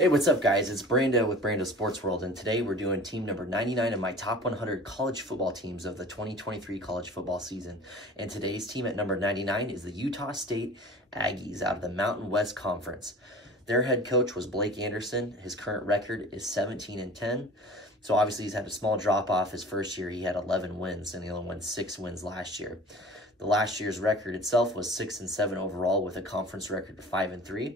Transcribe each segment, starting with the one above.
Hey, what's up, guys? It's Brando with Brando Sports World, and today we're doing team number 99 of my top 100 college football teams of the 2023 college football season. And today's team at number 99 is the Utah State Aggies out of the Mountain West Conference. Their head coach was Blake Anderson. His current record is 17-10. So obviously he's had a small drop-off his first year. He had 11 wins, and he only won 6 wins last year. The last year's record itself was 6-7 overall with a conference record of 5-3.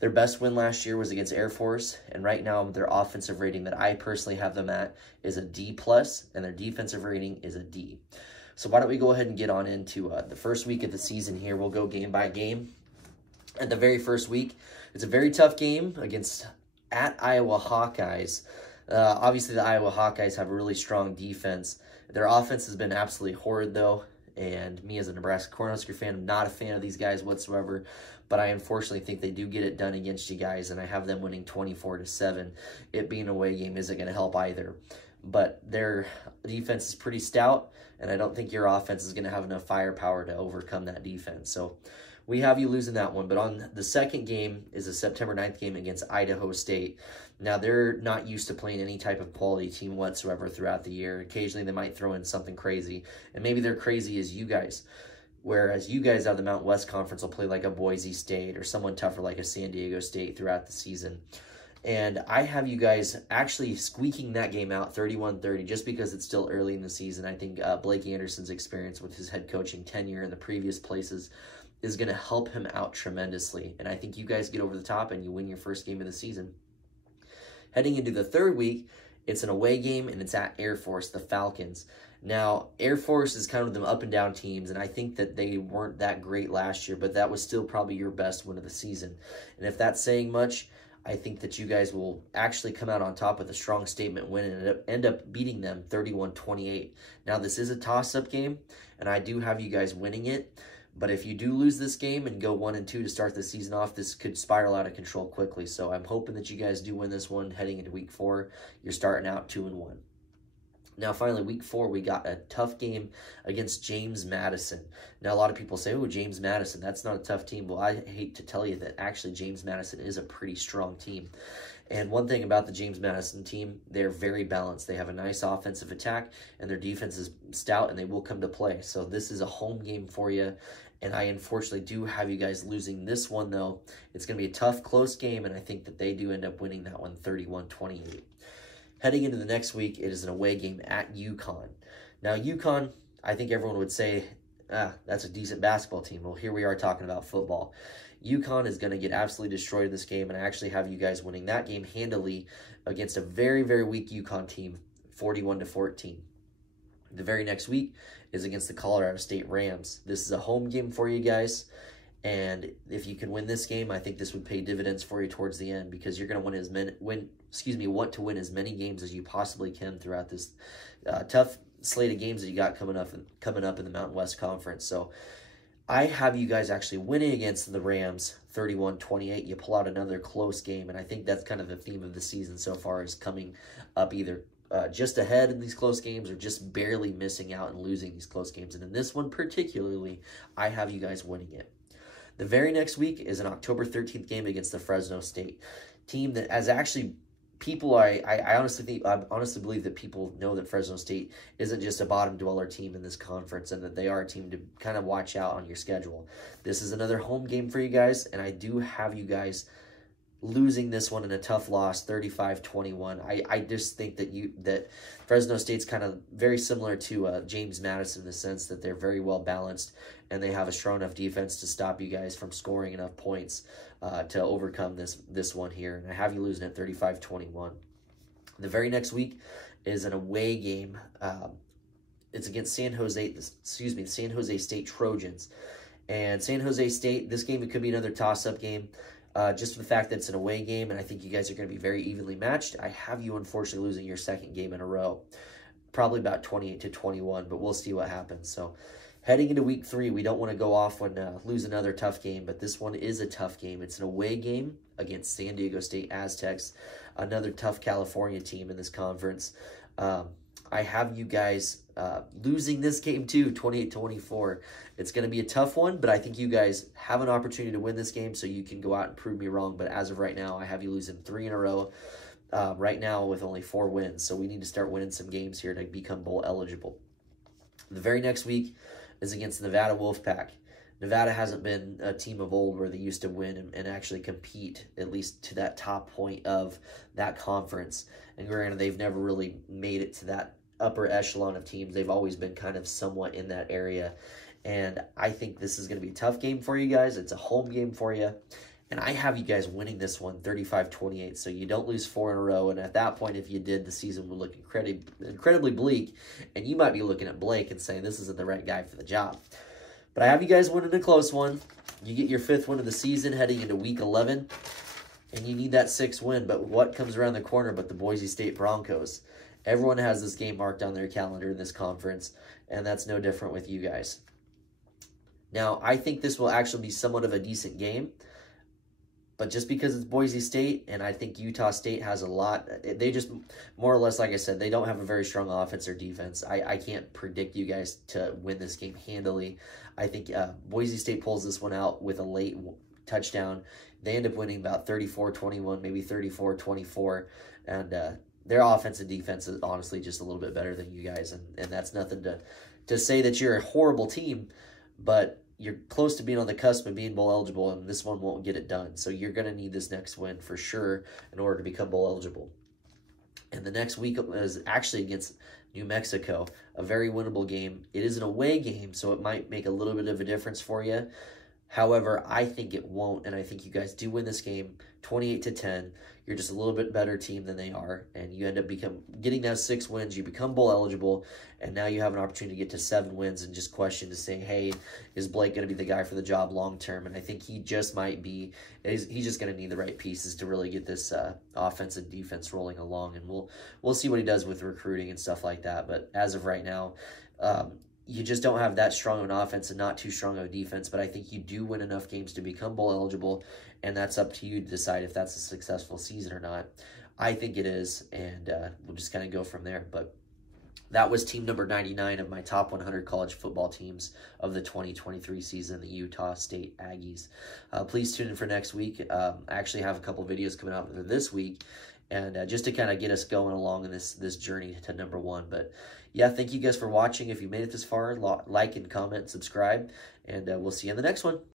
Their best win last year was against Air Force, and right now their offensive rating that I personally have them at is a D+, and their defensive rating is a D. So why don't we go ahead and get on into the first week of the season here. We'll go game by game. At the very first week, it's a very tough game at Iowa Hawkeyes. Obviously, the Iowa Hawkeyes have a really strong defense. Their offense has been absolutely horrid, though. And me as a Nebraska Cornhusker fan, I'm not a fan of these guys whatsoever. But I unfortunately think they do get it done against you guys, and I have them winning 24-7. It being an away game isn't going to help either. But their defense is pretty stout, and I don't think your offense is going to have enough firepower to overcome that defense. So we have you losing that one. But on the second game is a September 9th game against Idaho State. Now, they're not used to playing any type of quality team whatsoever throughout the year. Occasionally, they might throw in something crazy, and maybe they're crazy as you guys. Whereas you guys out of the Mountain West Conference will play like a Boise State or someone tougher like a San Diego State throughout the season. And I have you guys actually squeaking that game out 31-30 just because it's still early in the season. I think Blake Anderson's experience with his head coaching tenure in the previous places is going to help him out tremendously. And I think you guys get over the top and you win your first game of the season. Heading into the third week, it's an away game, and it's at Air Force, the Falcons. Now, Air Force is kind of them up-and-down teams, and I think that they weren't that great last year, but that was still probably your best win of the season. And if that's saying much, I think that you guys will actually come out on top with a strong statement win and end up beating them 31-28. Now, this is a toss-up game, and I do have you guys winning it. But if you do lose this game and go 1-2 to start the season off, this could spiral out of control quickly. So I'm hoping that you guys do win this one heading into week 4. You're starting out 2-1. Now, finally, week 4, we got a tough game against James Madison. Now, a lot of people say, oh, James Madison, that's not a tough team. Well, I hate to tell you that actually James Madison is a pretty strong team. And one thing about the James Madison team, they're very balanced. They have a nice offensive attack, and their defense is stout, and they will come to play. So this is a home game for you, and I unfortunately do have you guys losing this one, though. It's going to be a tough, close game, and I think that they do end up winning that one 31-28. Heading into the next week, it is an away game at UConn. Now, UConn, I think everyone would say, that's a decent basketball team. Well, here we are talking about football. UConn is going to get absolutely destroyed in this game, and I actually have you guys winning that game handily against a very, very weak UConn team, 41-14. The very next week is against the Colorado State Rams. This is a home game for you guys, and if you can win this game, I think this would pay dividends for you towards the end because you're going to want to win as many games as you possibly can throughout this tough slate of games that you got coming up in the Mountain West Conference. So I have you guys actually winning against the Rams 31-28. You pull out another close game, and I think that's kind of the theme of the season so far is coming up either just ahead in these close games or just barely missing out and losing these close games. And in this one particularly, I have you guys winning it. The very next week is an October 13th game against the Fresno State team that has actually people I honestly believe that people know that Fresno State isn't just a bottom dweller team in this conference and that they are a team to kind of watch out on your schedule. This is another home game for you guys, and I do have you guys losing this one in a tough loss, 35-21. I just think that Fresno State's kind of very similar to James Madison in the sense that they're very well balanced and they have a strong enough defense to stop you guys from scoring enough points to overcome this one here. And I have you losing at 35-21. The very next week is an away game. It's against San Jose State Trojans. And San Jose State, this game, it could be another toss-up game. Just for the fact that it's an away game, and I think you guys are going to be very evenly matched. I have you, unfortunately, losing your second game in a row. Probably about 28-21, but we'll see what happens. So, heading into week 3, we don't want to go off and lose another tough game, but this one is a tough game. It's an away game against San Diego State Aztecs, another tough California team in this conference. I have you guys losing this game too, 28-24. It's going to be a tough one, but I think you guys have an opportunity to win this game, so you can go out and prove me wrong. But as of right now, I have you losing 3 in a row right now with only 4 wins. So we need to start winning some games here to become bowl eligible. The very next week is against Nevada Wolfpack. Nevada hasn't been a team of old where they used to win and actually compete, at least to that top point of that conference. And granted, they've never really made it to that upper echelon of teams. They've always been kind of somewhat in that area. And I think this is going to be a tough game for you guys. It's a home game for you. And I have you guys winning this one 35-28, so you don't lose 4 in a row. And at that point, if you did, the season would look incredibly bleak. And you might be looking at Blake and saying, this isn't the right guy for the job. But I have you guys winning a close one. You get your 5th win of the season heading into Week 11. And you need that 6th win. But what comes around the corner but the Boise State Broncos? Everyone has this game marked on their calendar in this conference. And that's no different with you guys. Now, I think this will actually be somewhat of a decent game. But just because it's Boise State, and I think Utah State has a lot, they just, more or less, like I said, they don't have a very strong offense or defense. I can't predict you guys to win this game handily. I think Boise State pulls this one out with a late touchdown. They end up winning about 34-21, maybe 34-24. And their offense and defense is honestly just a little bit better than you guys. And that's nothing to say that you're a horrible team, but you're close to being on the cusp of being bowl eligible, and this one won't get it done. So you're going to need this next win for sure in order to become bowl eligible. And the next week is actually against New Mexico, a very winnable game. It is an away game, so it might make a little bit of a difference for you. However, I think it won't, and I think you guys do win this game 28-10. You're just a little bit better team than they are, and you end up getting those 6 wins. You become bowl eligible, and now you have an opportunity to get to 7 wins and just question to say, hey, is Blake going to be the guy for the job long term? And I think he just might be. He's just going to need the right pieces to really get this offense and defense rolling along, and we'll see what he does with recruiting and stuff like that. But as of right now, you just don't have that strong of an offense and not too strong of a defense, but I think you do win enough games to become bowl eligible, and that's up to you to decide if that's a successful season or not. I think it is, and we'll just kind of go from there. But that was team number 99 of my top 100 college football teams of the 2023 season, the Utah State Aggies. Please tune in for next week. I actually have a couple videos coming out this week, and just to kind of get us going along in this journey to number 1. But yeah, thank you guys for watching. If you made it this far, like and comment, subscribe, and we'll see you in the next one.